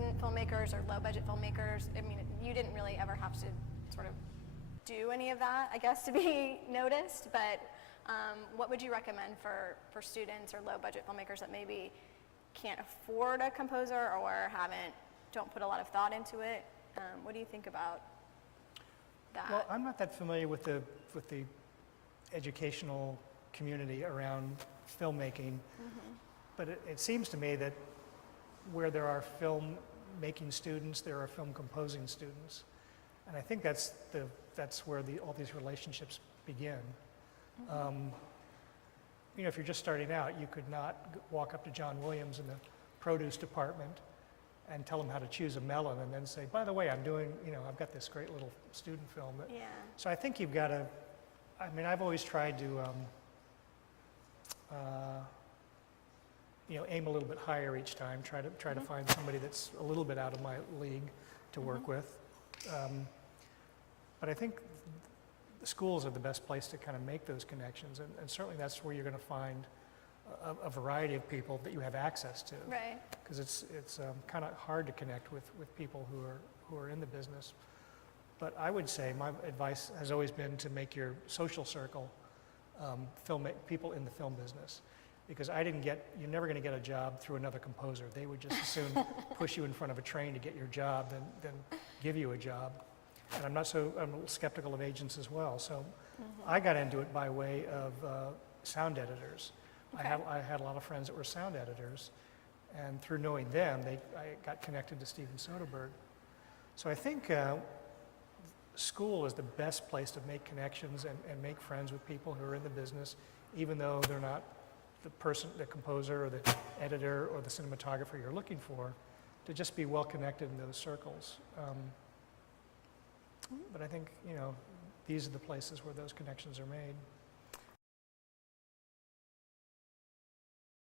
student filmmakers or low-budget filmmakers, I mean, you didn't really ever have to sort of do any of that, I guess, to be noticed, but what would you recommend for students or low-budget filmmakers that maybe can't afford a composer or don't put a lot of thought into it? What do you think about that? Well, I'm not that familiar with the educational community around filmmaking, but it seems to me that where there are film-making students, there are film composing students, and I think that's where all these relationships begin. You know, if you're just starting out, you could not walk up to John Williams in the produce department and tell him how to choose a melon and then say, by the way, I've got this great little student film. Yeah. So I think you've got to, I mean, I've always tried to, aim a little bit higher each time, try to find somebody that's a little bit out of my league to work with. But I think the schools are the best place to kind of make those connections, and certainly that's where you're going to find a variety of people that you have access to. Right. Because it's kind of hard to connect with people who are in the business. But I would say my advice has always been to make your social circle people in the film business, because you're never going to get a job through another composer. They would just as soon push you in front of a train to get your job than give you a job. And I'm a little skeptical of agents as well. So I got into it by way of sound editors. Okay. I had a lot of friends that were sound editors, and through knowing them, I got connected to Steven Soderbergh. So I think school is the best place to make connections and make friends with people who are in the business, even though they're not the composer or the editor or the cinematographer you're looking for, to just be well connected in those circles. But I think, these are the places where those connections are made.